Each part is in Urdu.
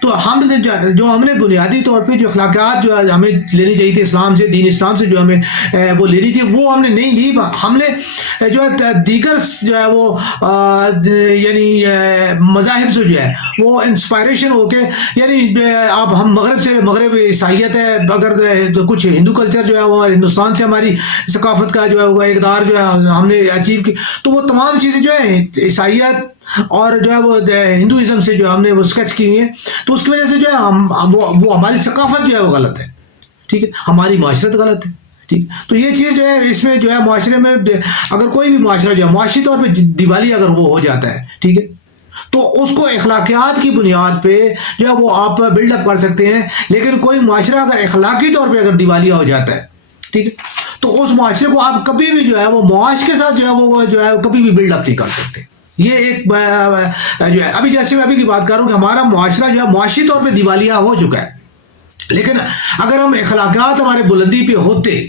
تو ہم نے بنیادی طور پہ جو اخلاقیات جو ہمیں لینی چاہیے تھی اسلام سے، دین اسلام سے جو ہمیں وہ لینی تھی، وہ ہم نے نہیں لی. ہم نے جو ہے دیگر جو ہے وہ یعنی مذاہب سے جو ہے وہ انسپائریشن ہو کے، یعنی آپ ہم مغرب عیسائیت ہے، اگر تو کچھ ہندو کلچر جو ہے وہ ہندوستان سے ہماری ثقافت کا جو ہے وہ اقدار جو ہے ہم نے اچیو کی، تو وہ تمام چیزیں جو ہے عیسائیت اور جو ہے وہ ہندوازم سے جو ہم نے وہ اسکیچ کی ہوئی ہے. تو اس کی وجہ سے جو ہے وہ ہماری ثقافت جو ہے وہ غلط ہے، ٹھیک ہے، ہماری معاشرت غلط ہے، ٹھیک. تو یہ چیز جو ہے اس میں جو ہے معاشرے میں اگر کوئی بھی معاشرہ جو ہے معاشی طور پہ دیوالی اگر وہ ہو جاتا ہے، ٹھیک ہے، تو اس کو اخلاقیات کی بنیاد پہ جو ہے وہ آپ بلڈ اپ کر سکتے ہیں. لیکن کوئی معاشرہ اگر اخلاقی طور پہ اگر دیوالیہ ہو جاتا ہے، ٹھیک ہے، تو اس معاشرے کو آپ کبھی بھی جو ہے وہ معاش کے ساتھ جو ہے وہ جو ہے کبھی بھی بلڈ اپ نہیں کر سکتے. یہ ایک جو ہے ابھی جیسے میں ابھی کی بات کر رہا ہوں کہ ہمارا معاشرہ جو ہے معاشی طور پہ دیوالیہ ہو چکا ہے، لیکن اگر ہم اخلاقیات ہمارے بلندی پہ ہوتے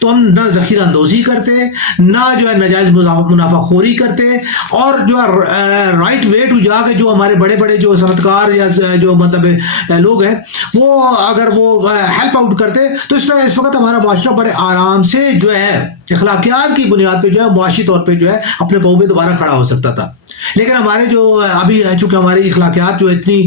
تو ہم نہ ذخیرہ اندوزی کرتے، نہ جو ہے ناجائز منافع خوری کرتے، اور جو ہے رائٹ وے ٹو جا کے جو ہمارے بڑے بڑے جو صنعت کار یا جو مطلب لوگ ہیں وہ اگر وہ ہیلپ آؤٹ کرتے تو اس وقت ہمارا معاشرہ بڑے آرام سے جو ہے اخلاقیات کی بنیاد پہ جو ہے معاشی طور پہ جو ہے اپنے پاؤں پہ دوبارہ کھڑا ہو سکتا تھا. لیکن ہمارے جو ابھی چونکہ ہماری اخلاقیات جو اتنی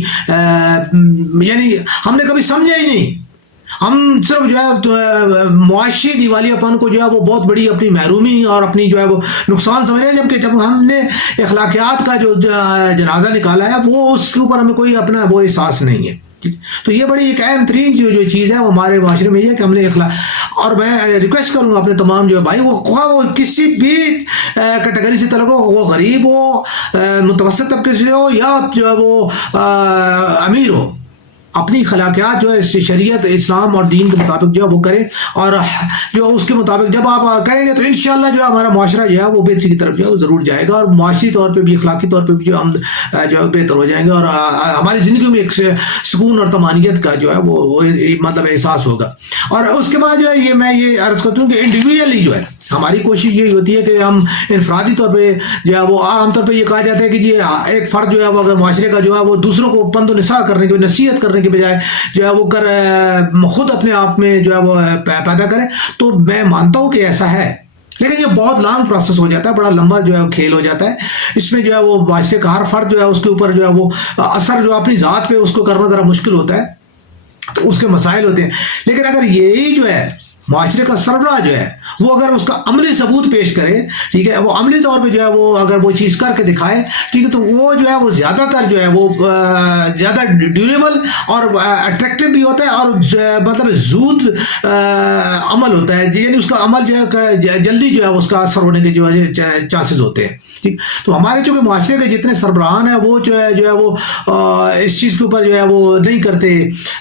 یعنی ہم نے کبھی سمجھا ہی نہیں، ہم صرف جو ہے معاشی دیوالیہ پن کو جو ہے وہ بہت بڑی اپنی محرومی اور اپنی جو ہے وہ نقصان سمجھ رہے ہیں، جبکہ جب ہم نے اخلاقیات کا جو جنازہ نکالا ہے وہ اس کے اوپر ہمیں کوئی اپنا وہ احساس نہیں ہے. تو یہ بڑی ایک اہم ترین جو چیز ہے وہ ہمارے معاشرے میں یہ ہے کہ ہم نے اور میں ریکویسٹ کروں گا اپنے تمام جو بھائی وہ کسی بھی کیٹیگری سے تعلق ہو، وہ غریب ہو، متوسط طبقے سے ہو، یا جو ہے وہ امیر ہو، اپنی اخلاقیات جو ہے شریعت اسلام اور دین کے مطابق جو ہے وہ کریں، اور جو اس کے مطابق جب آپ کریں گے تو انشاءاللہ جو ہے ہمارا معاشرہ جو ہے وہ بہتری کی طرف جو ہے وہ ضرور جائے گا، اور معاشی طور پہ بھی اخلاقی طور پہ بھی جو ہم جو ہے بہتر ہو جائیں گے، اور ہماری زندگی میں ایک سکون اور طمانینت کا جو ہے وہ مطلب احساس ہوگا. اور اس کے بعد جو ہے میں یہ عرض کرتا ہوں کہ انڈیویجولی جو ہے ہماری کوشش یہ ہوتی ہے کہ ہم انفرادی طور پہ جو ہے وہ عام طور پہ یہ کہا جاتا ہے کہ جی ایک فرد جو ہے وہ اگر معاشرے کا جو ہے وہ دوسروں کو پند و نصیحت کرنے کے نصیحت کرنے کے بجائے جو ہے وہ خود اپنے آپ میں جو ہے وہ پیدا کرے، تو میں مانتا ہوں کہ ایسا ہے، لیکن یہ بہت لانگ پروسیس ہو جاتا ہے، بڑا لمبا جو ہے کھیل ہو جاتا ہے. اس میں جو ہے وہ معاشرے کا ہر فرد جو ہے اس کے اوپر جو ہے وہ اثر جو اپنی ذات پہ اس کو کرنا ذرا مشکل ہوتا ہے، تو اس کے مسائل ہوتے ہیں. لیکن اگر یہی جو ہے معاشرے کا سربراہ جو ہے وہ اگر اس کا عملی ثبوت پیش کرے، ٹھیک ہے، وہ عملی طور پہ جو ہے وہ اگر وہ چیز کر کے دکھائے، ٹھیک ہے، تو وہ جو ہے وہ زیادہ تر جو ہے وہ زیادہ ڈیوریبل اور اٹریکٹیو بھی ہوتا ہے، اور مطلب زود عمل ہوتا ہے، یعنی اس کا عمل جو ہے جلدی جو ہے اس کا اثر ہونے کے جو ہے چانسز ہوتے ہیں. ٹھیک، تو ہمارے چونکہ معاشرے کے جتنے سربراہان ہیں وہ جو ہے وہ اس چیز کے اوپر جو ہے وہ نہیں کرتے،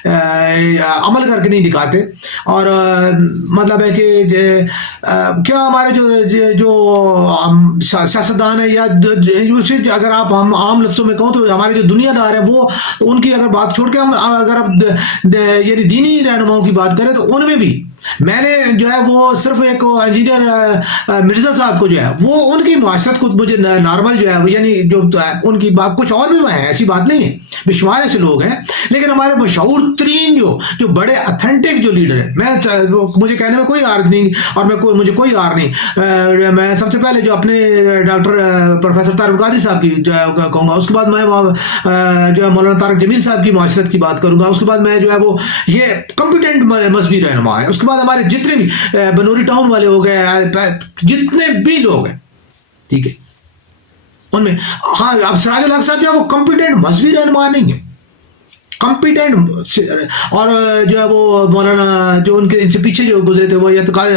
عمل کر کے نہیں دکھاتے. اور مطلب ہے کہ کیا ہمارے جو سیاستدان ہیں، یا اگر آپ ہم عام لفظوں میں کہوں تو ہمارے جو دنیا دار ہیں، وہ ان کی اگر بات چھوڑ کے ہم اگر اب یعنی دینی رہنماؤں کی بات کریں تو ان میں بھی میں نے جو ہے وہ صرف ایک انجینئر مرزا صاحب کو جو ہے وہ ان کی معاشرت کو مجھے نارمل جو ہے یعنی جو ان کی بات، کچھ اور بھی ہیں ایسی بات نہیں ہے، بے شمار ایسے لوگ ہیں، لیکن ہمارے مشہور ترین جو بڑے اتھینٹک جو لیڈر ہیں، میں مجھے کہنے میں کوئی عارض نہیں، اور مجھے کوئی عار نہیں. میں سب سے پہلے جو اپنے ڈاکٹر پروفیسر طارق قادری صاحب کی کہوں گا، اس کے بعد میں جو ہے مولانا طارق جمیل صاحب کی معاشرت کی بات کروں گا، اس کے بعد میں جو ہے وہ یہ کمپیٹنٹ مذہبی رہنما ہے، اس کے بعد ہمارے جتنے بھی بنوری ٹاؤن والے ہو گئے، جتنے بھی لوگ ہیں، ٹھیک ہے، ان میں ہاں اب سراج الحق صاحب جو ہے وہ کمپیٹنٹ مذہبی رہنما نہیں ہے، کمپیٹنٹ، اور جو ہے وہ مولانا جو ان سے پیچھے جو گزرے تھے وہ یا تو قاضی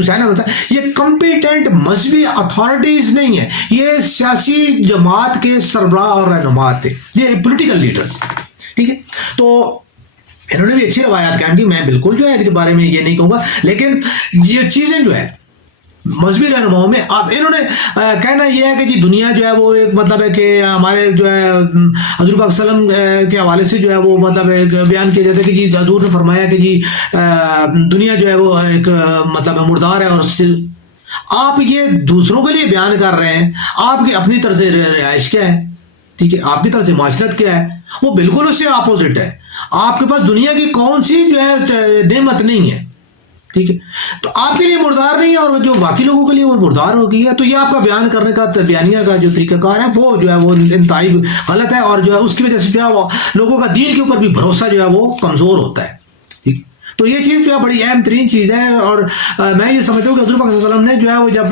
حسین احمد صاحب، یہ کمپیٹنٹ مذہبی اتھارٹیز نہیں ہے، یہ سیاسی جماعت کے سربراہ اور رہنما تھے، یہ پولیٹیکل لیڈرز، ٹھیک ہے. تو انہوں نے بھی اچھی روایات قائم کی، میں بالکل جو ہے ان کے بارے میں یہ نہیں کہوں گا، لیکن یہ چیزیں جو ہے مذہبی رہنماؤں میں اب انہوں نے کہنا یہ ہے کہ جی دنیا جو ہے وہ ایک مطلب ہے کہ ہمارے جو ہے حضور پاک صلی اللہ علیہ وسلم کے حوالے سے جو ہے وہ مطلب ایک بیان کیا جاتا ہے کہ جی حضور نے فرمایا کہ جی دنیا جو ہے وہ ایک مطلب مردار ہے، اور آپ یہ دوسروں کے لیے بیان کر رہے ہیں، آپ کی اپنی طرز رہائش کیا ہے؟ ٹھیک ہے، آپ کی طرف سے معاشرت کیا ہے، وہ بالکل اس سے اپوزٹ ہے. آپ کے پاس دنیا کی کون سی جو ہے نعمت نہیں ہے، ٹھیک ہے، تو آپ کے لیے مردار نہیں ہے، اور جو باقی لوگوں کے لیے وہ مردار ہو گئی ہے. تو یہ آپ کا بیان کرنے کا بیانیہ کا جو طریقہ کار ہے وہ جو ہے وہ انتہائی غلط ہے، اور جو ہے اس کی وجہ سے جو ہے وہ لوگوں کا دین کے اوپر بھی بھروسہ جو ہے وہ کمزور ہوتا ہے. ٹھیک، تو یہ چیز جو ہے بڑی اہم ترین چیز ہے. اور میں یہ سمجھتا ہوں کہ حضور پاک صلی اللہ علیہ وسلم نے جو ہے وہ جب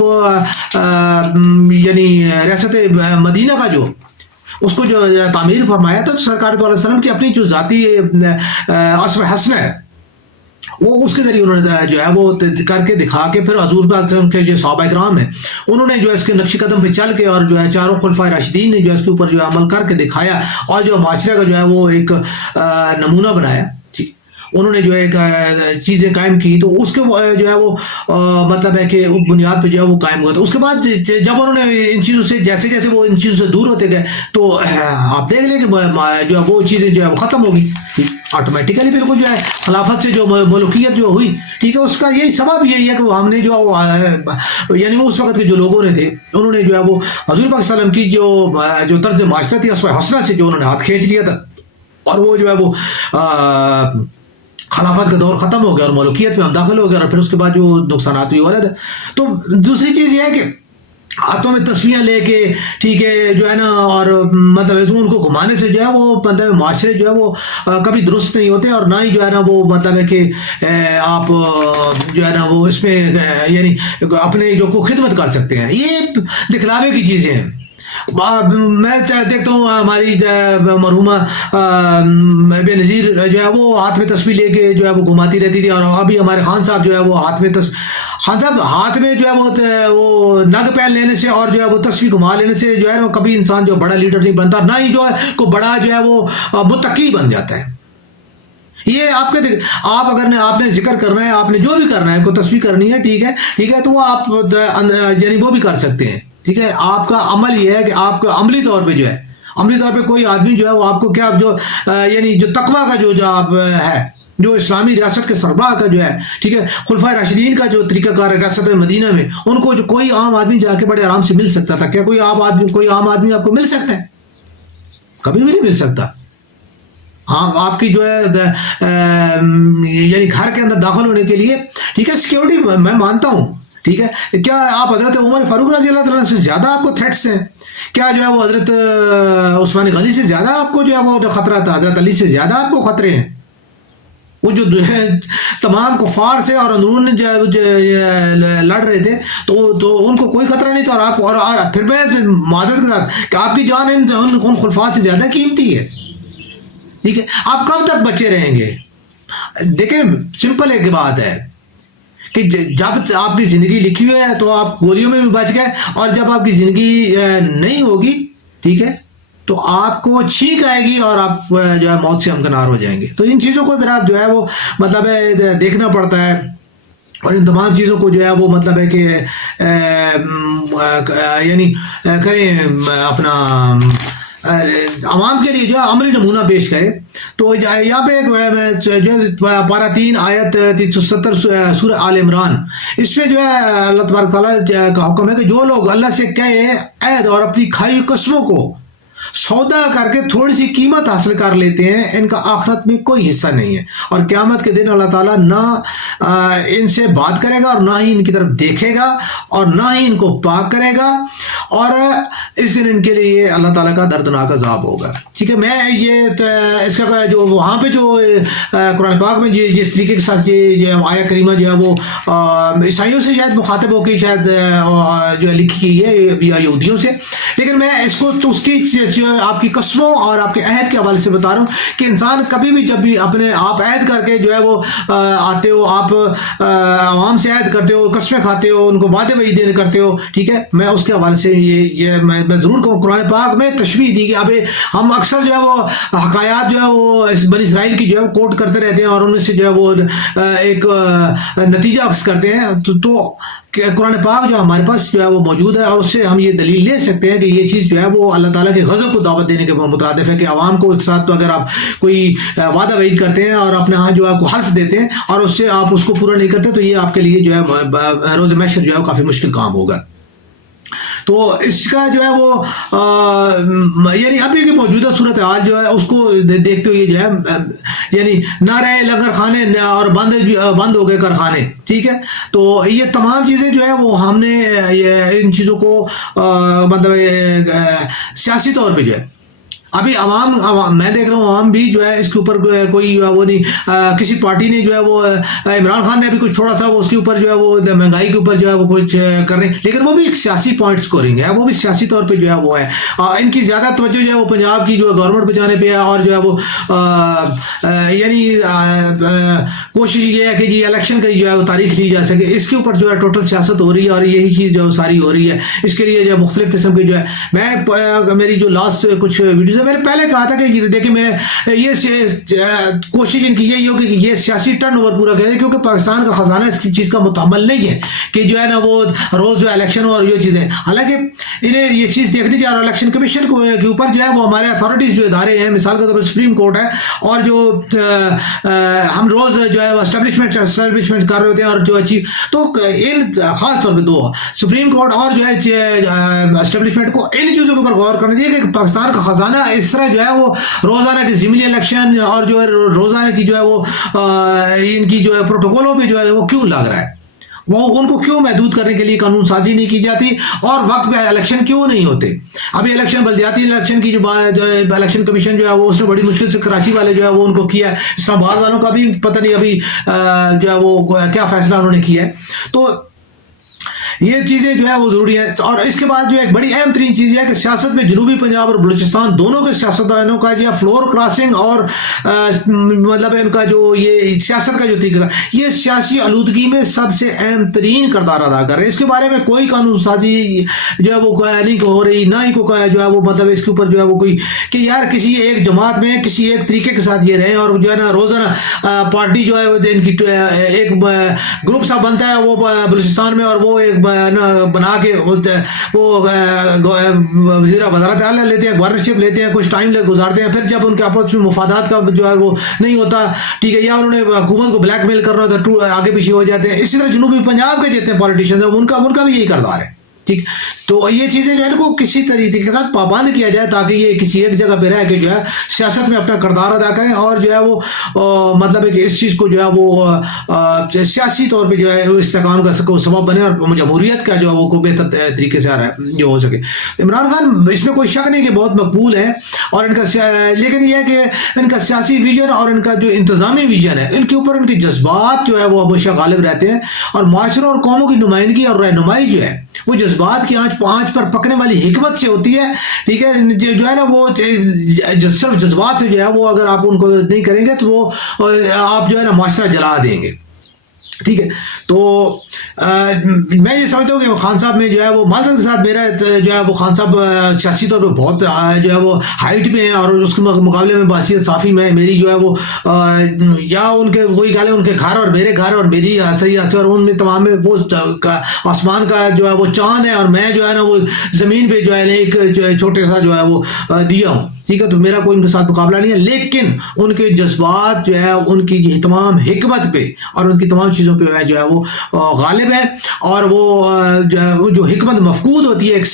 یعنی ریاست مدینہ کا جو اس کو جو تعمیر فرمایا تھا، تو سرکار دو علیہ وسلم کی اپنی جو ذاتی اسوہ حسنہ ہے وہ اس کے ذریعے انہوں نے جو ہے وہ کر کے دکھا کے پھر حضور پاک صلی اللہ علیہ وسلم کے جو صحابہ کرام ہیں انہوں نے جو ہے اس کے نقش قدم پہ چل کے اور جو ہے چاروں خلفائے راشدین نے جو ہے اس کے اوپر جو عمل کر کے دکھایا، اور جو معاشرے کا جو ہے وہ ایک نمونہ بنایا. انہوں نے جو ہے چیزیں قائم کی، تو اس کے جو ہے وہ مطلب ہے کہ بنیاد پہ جو ہے وہ قائم ہوا تھا. اس کے بعد جب انہوں نے ان چیزوں سے جیسے جیسے وہ ان چیزوں سے دور ہوتے گئے تو آپ دیکھ لیں کہ جو ہے وہ چیزیں جو ہے وہ ختم ہوگی آٹومیٹیکلی. بالکل جو ہے خلافت سے جو ملوکیت جو ہوئی، ٹھیک ہے، اس کا یہی سبب یہی ہے کہ ہم نے جو یعنی وہ اس وقت کے جو لوگوں نے تھے انہوں نے جو ہے وہ حضور پاک صلی اللہ علیہ وسلم کی جو طرز معاشرت تھی اسوہ حسنہ سے جو انہوں نے ہاتھ کھینچ لیا تھا، اور وہ جو ہے وہ خلافت کا دور ختم ہو گیا اور ملوکیت میں ہم داخل ہو گئے، اور پھر اس کے بعد جو نقصانات ہوئی والد ہے. تو دوسری چیز یہ ہے کہ ہاتھوں میں تسبیحاں لے کے، ٹھیک ہے، جو ہے نا، اور مطلب ان کو گھمانے سے جو ہے وہ مطلب معاشرے جو ہے وہ کبھی درست نہیں ہوتے، اور نہ ہی جو ہے نا وہ مطلب ہے کہ آپ جو ہے نا وہ اس میں یعنی اپنے جو کو خدمت کر سکتے ہیں. یہ دکھلاوے کی چیزیں ہیں. میں دیکھتا ہوں ہماری مرحومہ بے نظیر جو ہے وہ ہاتھ میں تسبیح لے کے جو ہے وہ گھماتی رہتی تھی، اور ابھی ہمارے خان صاحب جو ہے وہ خان صاحب ہاتھ میں جو ہے وہ نگ پہن لینے سے اور جو ہے وہ تسبیح گھما لینے سے جو ہے وہ کبھی انسان جو بڑا لیڈر نہیں بنتا، نہ ہی جو ہے کو بڑا جو ہے وہ متقی بن جاتا ہے. یہ آپ اگر آپ نے ذکر کرنا ہے، آپ نے جو بھی کرنا ہے، کوئی تسبیح کرنی ہے، ٹھیک ہے، تو وہ آپ یعنی وہ بھی کر سکتے ہیں. ٹھیک ہے، آپ کا عمل یہ ہے کہ آپ کا عملی طور پہ کوئی آدمی جو ہے وہ آپ کو کیا جو یعنی جو تقویٰ کا جو آپ ہے، جو اسلامی ریاست کے سربراہ کا جو ہے، ٹھیک ہے، خلفائے راشدین کا جو طریقہ کار ہے ریاست مدینہ میں، ان کو جو کوئی عام آدمی جا کے بڑے آرام سے مل سکتا تھا. کیا کوئی عام آدمی آپ کو مل سکتا ہے؟ کبھی بھی نہیں مل سکتا. ہاں، آپ کی جو ہے یعنی گھر کے اندر داخل ہونے کے لیے، ٹھیک ہے، سیکیورٹی میں مانتا ہوں، ٹھیک ہے. کیا آپ حضرت عمر فاروق رضی اللہ تعالیٰ سے زیادہ آپ کو تھریٹس ہیں؟ کیا جو ہے وہ حضرت عثمان غنی سے زیادہ آپ کو جو ہے وہ خطرہ تھا؟ حضرت علی سے زیادہ آپ کو خطرے ہیں؟ وہ جو تمام کفار سے اور اندرون لڑ رہے تھے تو ان کو کوئی خطرہ نہیں تھا، اور آپ اور پھر میں معذرت کے ساتھ کہ آپ کی جان ان خلفاء سے زیادہ قیمتی ہے. ٹھیک ہے، آپ کب تک بچے رہیں گے؟ دیکھیں، سمپل ایک بات ہے کہ جب آپ کی زندگی لکھی ہوئی ہے تو آپ گولیوں میں بھی بچ گئے، اور جب آپ کی زندگی نہیں ہوگی، ٹھیک ہے، تو آپ کو چھینک آئے گی اور آپ جو ہے موت سے ہمکنار ہو جائیں گے. تو ان چیزوں کو ذرا جو ہے وہ مطلب ہے دیکھنا پڑتا ہے، اور ان تمام چیزوں کو جو ہے وہ مطلب ہے کہ یعنی کریں اپنا عوام کے لیے جو ہے عملی نمونہ پیش کرے. تو یہاں پہ جو پارہ 3 آیت 370 سورہ آل عمران، اس میں جو ہے اللہ تبارک تعالیٰ کا حکم ہے کہ جو لوگ اللہ سے کہے عہد اور اپنی کھائی قسموں کو سودا کر کے تھوڑی سی قیمت حاصل کر لیتے ہیں، ان کا آخرت میں کوئی حصہ نہیں ہے، اور قیامت کے دن اللہ تعالیٰ نہ ان سے بات کرے گا، اور نہ ہی ان کی طرف دیکھے گا، اور نہ ہی ان کو پاک کرے گا، اور اس دن ان کے لیے اللہ تعالیٰ کا دردناک عذاب ہوگا. ٹھیک ہے، میں یہ اس کا جو وہاں پہ جو قرآن پاک میں جس طریقے کے ساتھ یہ آیا کریمہ جو ہے وہ عیسائیوں سے شاید مخاطب ہو کے شاید جو لکھی گئی ہے یا یہودیوں سے، لیکن میں اس کو تو اس کی آپ کی قسموں اور آپ کے عہد کے حوالے سے بتا رہا ہوں کہ انسان کبھی بھی جب بھی اپنے آپ عہد کر کے جو ہے وہ آتے ہو، آپ عوام سے عہد کرتے ہو، قسمیں کھاتے ہو، ان کو وعدے وعید کرتے ہو، ٹھیک ہے، میں اس کے حوالے سے یہ میں ضرور کہوں، قرآن پاک میں تشبیہ دی کہ اب ہم اکثر جو ہے وہ حکایات جو ہے وہ بنی اسرائیل کی جو ہے کوٹ کرتے رہتے ہیں، اور ان میں سے جو ہے وہ ایک نتیجہ اخذ کرتے ہیں. تو قرآن پاک جو ہمارے پاس جو ہے وہ موجود ہے، اور اس سے ہم یہ دلیل لے سکتے ہیں کہ یہ چیز جو ہے وہ اللہ تعالیٰ کے غضب کو دعوت دینے کے مترادف ہے کہ عوام کو ایک ساتھ تو اگر آپ کوئی وعدہ وعید کرتے ہیں اور اپنے ہاں جو ہے کو حلف دیتے ہیں اور اس سے آپ اس کو پورا نہیں کرتے، تو یہ آپ کے لیے جو ہے روز محشر جو ہے کافی مشکل کام ہوگا. تو اس کا جو ہے وہ یعنی ابھی کی موجودہ صورتحال جو ہے اس کو دیکھتے ہوئے جو ہے یعنی نہ رہے لنگر خانے اور بند ہو گئے کارخانے، ٹھیک ہے. تو یہ تمام چیزیں جو ہے وہ ہم نے ان چیزوں کو مطلب سیاسی طور پہ جو ہے ابھی عوام میں دیکھ رہا ہوں عوام بھی جو ہے اس کے اوپر کوئی وہ نہیں، کسی پارٹی نے جو ہے وہ عمران خان نے بھی کچھ تھوڑا سا وہ اس کے اوپر جو ہے وہ مہنگائی کے اوپر جو ہے وہ کچھ کر رہے ہیں، لیکن وہ بھی ایک سیاسی پوائنٹ اسکورنگ ہے، وہ بھی سیاسی طور پہ جو ہے وہ ہے. ان کی زیادہ توجہ جو ہے وہ پنجاب کی جو ہے گورنمنٹ بچانے پہ ہے، اور جو ہے وہ یعنی کوشش یہ ہے کہ جی الیکشن کی جو ہے وہ تاریخ لی جا سکے، اس کے اوپر جو ہے ٹوٹل سیاست ہو رہی ہے، اور یہی چیز جو ہے ساری ہو رہی ہے. اس کے لیے جو ہے مختلف قسم کے جو ہے میں میری جو لاسٹ کچھ ویڈیوز میں نے پہلے کہا تھا کہ دیکھیں میں یہ کوشش ان کی یہی ہوگی کہ یہ سیاسی ٹرن اوور پورا کرے، کیونکہ پاکستان کا خزانہ اس چیز کا متحمل نہیں ہے کہ جو ہے نا وہ روز جو الیکشن ہو اور یہ چیزیں. حالانکہ انہیں یہ چیز دیکھنی چاہیے، اور الیکشن کمیشن کے اوپر جو ہے وہ ہمارے اتھارٹیز جو ادارے ہیں، مثال کے طور پر سپریم کورٹ ہے، اور جو ہم روز جو ہے اسٹیبلشمنٹ کر رہے ہوتے ہیں، اور جو اچھی تو خاص طور پہ دو سپریم کورٹ اور جو ہے اسٹیبلشمنٹ کو ان چیزوں کے اوپر غور کرنا چاہیے کہ پاکستان کا خزانہ اس طرح جو ہے وہ روزانہ کی ضمنی الیکشن اور جو ہے روزانہ کی جو ہے وہ ان کی جو ہے پروٹوکولوں پہ جو ہے وہ کیوں لگ رہا ہے، وہ ان کو کیوں محدود کرنے کے لیے قانون سازی نہیں کی جاتی، اور وقت پہ الیکشن کیوں نہیں ہوتے. ابھی الیکشن بلدیاتی الیکشن کی جو الیکشن کمیشن جو ہے وہ اس نے بڑی مشکل سے کراچی والے جو ہے وہ ان کو کیا ہے، اسلام آباد والوں کا بھی پتہ نہیں ابھی جو ہے وہ کیا فیصلہ انہوں نے کیا ہے. تو یہ چیزیں جو ہے وہ ضروری ہے. اور اس کے بعد جو ایک بڑی اہم ترین چیز ہے کہ سیاست میں جنوبی پنجاب اور بلوچستان دونوں کے سیاستدانوں کا جو فلور کراسنگ اور مطلب ان کا جو یہ سیاست کا جو طریقہ یہ سیاسی آلودگی میں سب سے اہم ترین کردار ادا کر رہے ہیں. اس کے بارے میں کوئی قانون سازی جو ہے وہ نہیں ہو رہی، نہ ہی کوئی جو ہے وہ مطلب اس کے اوپر جو ہے وہ کوئی کہ یار کسی ایک جماعت میں کسی ایک طریقے کے ساتھ یہ رہیں، اور جو ہے نا روزانہ پارٹی جو ہے ان کی ایک گروپ سا بنتا ہے وہ بلوچستان میں، اور وہ ایک بنا کے وہ وزیر وزارت اعلیٰ لیتے ہیں، گورنرشپ لیتے ہیں، کچھ ٹائم گزارتے ہیں، پھر جب ان کے آپس میں مفادات کا جو ہے وہ نہیں ہوتا، ٹھیک ہے، یا انہوں نے حکومت کو بلیک میل کرنا ہوتا ہے، آگے پیچھے ہو جاتے ہیں. اسی طرح جنوبی پنجاب کے جتنے پالیٹیشین ہیں ان کا بھی یہی کردار ہے. ٹھیک، تو یہ چیزیں جو ہے ان کو کسی طریقے کے ساتھ پابند کیا جائے تاکہ یہ کسی ایک جگہ پہ رہ کے جو ہے سیاست میں اپنا کردار ادا کریں، اور جو ہے وہ مطلب ہے کہ اس چیز کو جو ہے وہ سیاسی طور پہ جو ہے استحکام کا سبب بنے، اور جمہوریت کا جو ہے وہ بہتر طریقے سے جو ہو سکے. عمران خان اس میں کوئی شک نہیں کہ بہت مقبول ہے، اور ان کا لیکن یہ ہے کہ ان کا سیاسی ویژن اور ان کا جو انتظامی ویژن ہے، ان کے اوپر ان کے جذبات جو ہے وہ ہمیشہ غالب رہتے ہیں، اور معاشروں اور قوموں کی نمائندگی اور رہنمائی جو ہے وہ جذبات کی آنچ پر پکنے والی حکمت سے ہوتی ہے. ٹھیک ہے، جو ہے نا وہ صرف جذبات سے جو ہے وہ اگر آپ ان کو نہیں کریں گے تو وہ آپ جو ہے نا معاشرہ جلا دیں گے. ٹھیک ہے، تو میں یہ سمجھتا ہوں کہ خان صاحب میں جو ہے وہ معذرت کے ساتھ میرا جو ہے وہ خان صاحب سیاسی طور پہ بہت جو ہے وہ ہائٹ میں ہیں، اور اس کے مقابلے میں بحیثیت صافی میں میری جو ہے وہ یا ان کے وہی گالے ان کے گھر اور میرے گھر اور میری صحیح اور ان میں تمام میں وہ آسمان کا جو ہے وہ چاند ہے، اور میں جو ہے نا وہ زمین پہ جو ہے ایک چھوٹے سا جو ہے وہ دیا ہوں. ٹھیک ہے، تو میرا کوئی ان کے ساتھ مقابلہ نہیں ہے، لیکن ان کے جذبات جو ہے ان کی تمام حکمت پہ اور ان کی تمام چیزوں پہ جو ہے وہ غالب ہے، اور وہ جو حکمت مفقود ہوتی ہے ایک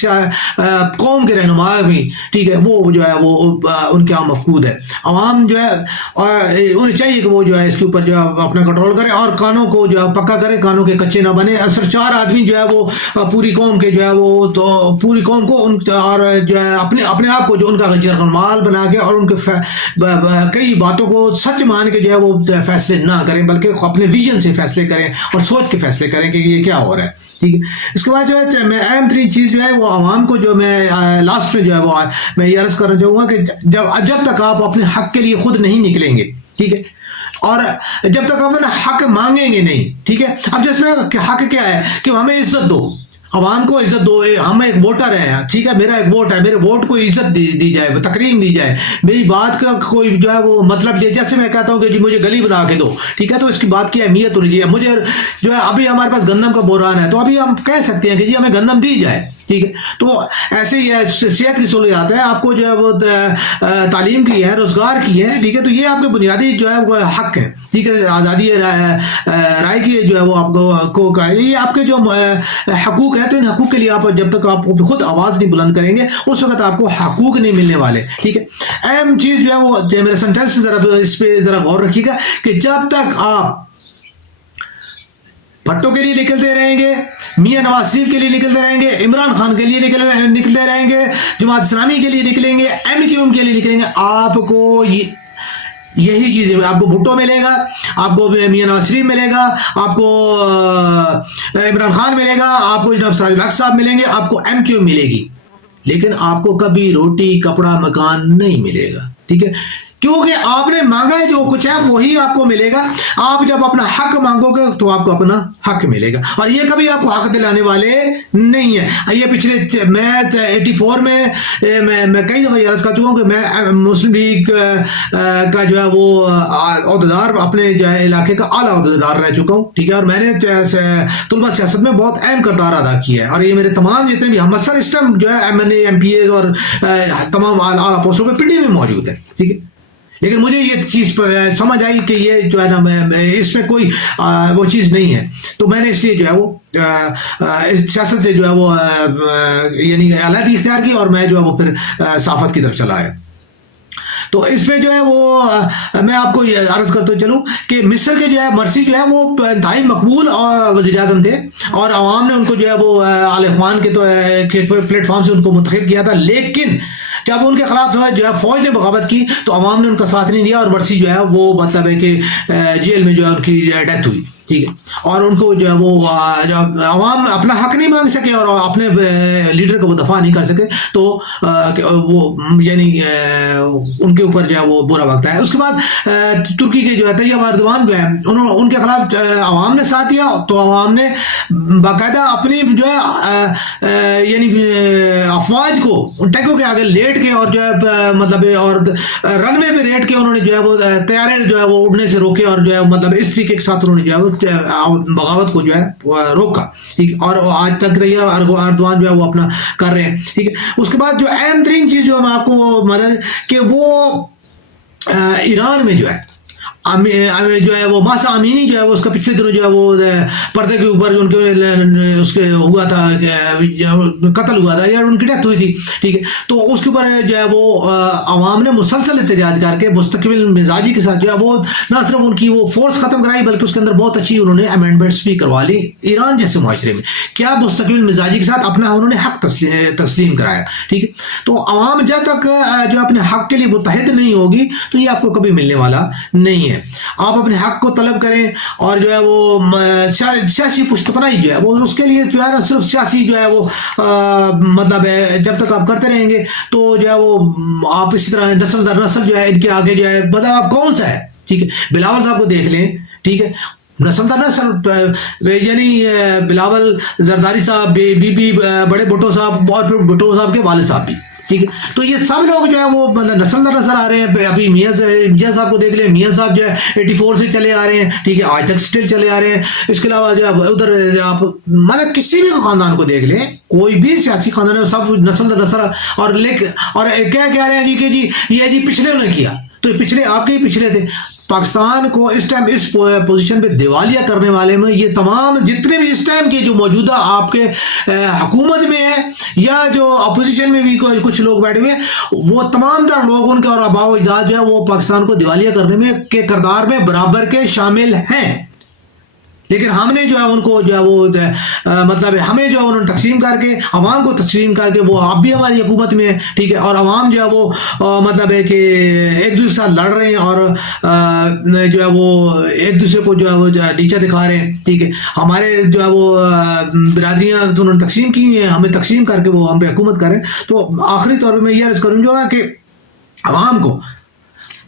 قوم کے رہنما میں، ٹھیک ہے، وہ جو ہے وہ ان کے یہاں مفقود ہے. عوام جو ہے انہیں چاہیے کہ وہ جو ہے اس کے اوپر جو ہے اپنا کنٹرول کرے، اور کانوں کو جو ہے پکا کرے، کانوں کے کچے نہ بنے. اصل 4 آدمی جو ہے وہ پوری قوم کے جو ہے وہ تو پوری قوم کو اور جو ہے اپنے آپ کو جو ان کا جرمال بنا کے اور ان کے کئی باتوں کو سچ مان کے جو ہے وہ فیصلے نہ کریں، بلکہ اپنے ویژن سے فیصلے کریں اور سوچ کے فیصلے کریں کہ یہ کیا ہو رہا ہے. ٹھیک ہے، اس کے بعد جو ہے میں اہم ترین چیز جو ہے وہ عوام کو جو میں لاسٹ میں جو ہے وہ میں یہ عرض کرنا چاہوں گا کہ جب تک آپ اپنے حق کے لیے خود نہیں نکلیں گے، ٹھیک ہے، اور جب تک آپ اپنا حق مانگیں گے نہیں، ٹھیک ہے. اب جس میں حق کیا ہے کہ ہمیں عزت دو، عوام کو عزت دو، ہم ایک ووٹر ہیں، ٹھیک ہے، میرا ایک ووٹ ہے، میرے ووٹ کو عزت دی جائے، تکریم دی جائے، میری بات کا کوئی جو ہے وہ مطلب جیسے میں کہتا ہوں کہ جی مجھے گلی بنا کے دو، ٹھیک ہے، تو اس کی بات کی اہمیت ہونی چاہیے. مجھے جو ہے ابھی ہمارے پاس گندم کا بحران ہے، تو ابھی ہم کہہ سکتے ہیں کہ جی ہمیں گندم دی جائے، ٹھیک ہے. تو ایسے ہی ہے صحت کی سہولیات ہے, آپ کو جو ہے وہ تعلیم کی ہے, روزگار کی ہے, ٹھیک ہے. تو یہ آپ کے بنیادی جو ہے وہ حق ہے, ٹھیک ہے. آزادی رائے کی جو ہے وہ آپ کو یہ آپ کے جو حقوق ہیں, تو ان حقوق کے لیے آپ جب تک آپ خود آواز نہیں بلند کریں گے اس وقت آپ کو حقوق نہیں ملنے والے, ٹھیک ہے. اہم چیز جو ہے وہ میرے سینٹینس ذرا اس پہ ذرا غور رکھیے گا کہ جب تک آپ بھٹو کے لیے نکلتے رہیں گے, میاں نواز شریف کے لیے نکلتے رہیں گے, عمران خان کے لیے نکلتے رہیں گے, جماعت اسلامی کے لیے نکلیں گے, ایم کے لیے نکلیں گے, آپ کو یہی چیزیں, آپ کو بھٹو ملے گا, آپ کو میاں نواز شریف ملے گا, آپ کو عمران خان ملے گا, آپ کو جناب سراج الحق صاحب ملیں گے, آپ کو ایم ملے گی, لیکن آپ کو کبھی روٹی کپڑا مکان نہیں ملے گا, ٹھیک ہے. کیونکہ آپ نے مانگا ہے جو کچھ ہے وہی آپ کو ملے گا. آپ جب اپنا حق مانگو گے تو آپ کو اپنا حق ملے گا, اور یہ کبھی آپ کو حق دلانے والے نہیں ہیں. یہ پچھلے میں 84 میں کئی دفعہ عرض کر چکا ہوں کہ میں مسلم لیگ کا جو ہے وہ عہدیدار, اپنے جو ہے علاقے کا اعلیٰ عہدیدار رہ چکا ہوں, ٹھیک ہے. اور میں نے طلبہ سیاست میں بہت اہم کردار ادا کیا ہے, اور یہ میرے تمام جتنے بھی ہم اثر اس ٹائم جو ہے MNA MPA اور تمام اعلیٰ پوسٹوں پہ پنڈی میں موجود ہے, ٹھیک ہے. لیکن مجھے یہ چیز سمجھ آئی کہ یہ جو ہے نا اس میں کوئی وہ چیز نہیں ہے, تو میں نے اس لیے جو ہے وہ سیاست سے جو ہے وہ یعنی علیحدگی اختیار کی, اور میں جو ہے وہ پھر صحافت کی طرف چلا آیا. تو اس میں جو ہے وہ میں آپ کو عرض کرتا چلوں کہ مصر کے جو ہے مرسی جو ہے وہ انتہائی مقبول وزیر اعظم تھے, اور عوام نے ان کو جو ہے وہ آل اخوان کے پلیٹ فارم سے ان کو منتخب کیا تھا. لیکن جب ان کے خلاف جو ہے فوج نے بغاوت کی تو عوام نے ان کا ساتھ نہیں دیا, اور مرسی جو ہے وہ مطلب ہے کہ جیل میں جو ہے ان کی ڈیتھ ہوئی, ٹھیک ہے. اور ان کو جو ہے وہ عوام اپنا حق نہیں مانگ سکے اور اپنے لیڈر کا وہ دفاع نہیں کر سکے, تو وہ یعنی ان کے اوپر جو ہے وہ برا وقت ہے. اس کے بعد ترکی کے جو ہے طیب اردوان جو ہے ان کے خلاف عوام نے ساتھ دیا, تو عوام نے باقاعدہ اپنی جو ہے یعنی افواج کو ٹینکوں کے آگے لیٹ کے اور جو ہے مطلب اور رن وے پہ لیٹ کے انہوں نے جو ہے وہ طیارے جو ہے وہ اڑنے سے روکے, اور جو ہے مطلب اس طریقے کے ساتھ انہوں نے جو ہے بغاوت کو جو ہے روکا, ٹھیک ہے. اور آج تک اردوان جو ہے وہ اپنا کر رہے ہیں, ٹھیک ہے. اس کے بعد جو اہم ترین چیز جو میں آپ کو مطلب کہ وہ ایران میں جو ہے جو ہے وہ ماسا امینی جو ہے وہ اس کا پچھلے دنوں جو ہے وہ پردے کے اوپر ان کے اس کے ہوا تھا, قتل ہوا تھا یا ان کی ڈیتھ ہوئی تھی, ٹھیک ہے. تو اس کے اوپر جو ہے وہ عوام نے مسلسل احتجاج کر کے مستقبل مزاجی کے ساتھ جو ہے وہ نہ صرف ان کی وہ فورس ختم کرائی, بلکہ اس کے اندر بہت اچھی انہوں نے امینڈمنٹس بھی کروا لی. ایران جیسے معاشرے میں کیا مستقبل مزاجی کے ساتھ اپنا انہوں نے حق تسلیم کرایا, ٹھیک ہے. تو عوام جب تک جو اپنے حق کے لیے متحد نہیں ہوگی تو یہ آپ کو کبھی ملنے والا نہیں ہے. آپ اپنے حق کو طلب کریں, اور جو ہے وہ سیاسی پشت پناہی جو ہے وہ اس کے لیے جو ہے صرف سیاسی جو ہے وہ مطلب ہے جب تک آپ کرتے رہیں گے تو جو ہے وہ آپ اسی طرح نسل در نسل جو ہے ان کے آگے جو ہے مطلب آپ کون سا ہے, ٹھیک ہے. بلاول صاحب کو دیکھ لیں, ٹھیک ہے, نسل در نسل یعنی بلاول زرداری صاحب, بی بی بڑے بھٹو صاحب, اور پھر بھٹو صاحب کے والد صاحب بھی, ٹھیک ہے. تو یہ سب لوگ جو ہے وہ مطلب نسل در نسل آ رہے ہیں. ابھی میاں صاحب کو دیکھ لیں, میاں صاحب جو ہے 84 سے چلے آ رہے ہیں, ٹھیک ہے, آج تک اسٹل چلے آ رہے ہیں. اس کے علاوہ جو ادھر آپ مطلب کسی بھی خاندان کو دیکھ لیں, کوئی بھی سیاسی خاندان ہے, سب نسل در نسل. اور کیا کہہ رہے ہیں جی کہ جی یہ جی پچھلے نے کیا, تو پچھلے آپ کے ہی پچھلے تھے. پاکستان کو اس ٹائم اس پوزیشن پہ دیوالیہ کرنے والے میں یہ تمام جتنے بھی اس ٹائم کے جو موجودہ آپ کے حکومت میں ہیں یا جو اپوزیشن میں بھی کچھ لوگ بیٹھے ہوئے ہیں, وہ تمام تر لوگ ان کے اور آباء و اجداد جو ہے وہ پاکستان کو دیوالیہ کرنے میں کے کردار میں برابر کے شامل ہیں. لیکن ہم نے جو ہے ان کو جو ہے وہ مطلب ہمیں جو ہے انہوں نے تقسیم کر کے عوام کو تقسیم کر کے وہ اب بھی ہماری حکومت میں ہے, ٹھیک ہے. اور عوام جو ہے وہ مطلب ہے کہ ایک دوسرے کے ساتھ لڑ رہے ہیں, اور جو ہے وہ ایک دوسرے کو جو ہے وہ نیچا دکھا رہے ہیں, ٹھیک ہے. ہمارے جو ہے وہ برادریاں انہوں نے تقسیم کی ہیں, ہمیں تقسیم کر کے وہ ہم پہ حکومت کریں. تو آخری طور پہ میں یہ عرض کروں جو ہے کہ عوام کو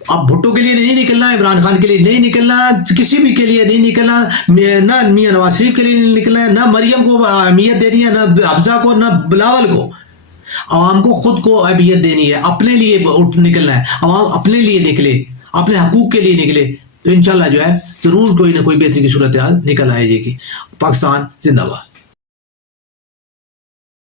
اب بھٹو کے لیے نہیں نکلنا, عمران خان کے لیے نہیں نکلنا, کسی بھی کے لیے نہیں نکلنا, نہ میاں نواز شریف کے لیے نہیں نکلنا ہے, نہ مریم کو اہمیت دینی ہے, نہ حفظہ کو, نہ بلاول کو. عوام کو خود کو اہمیت دینی ہے, اپنے لیے نکلنا ہے. عوام اپنے لیے نکلے, اپنے حقوق کے لیے نکلے, تو انشاءاللہ جو ہے ضرور کوئی نہ کوئی بہتری کی صورتحال نکل آئے گی. پاکستان زندہ باد.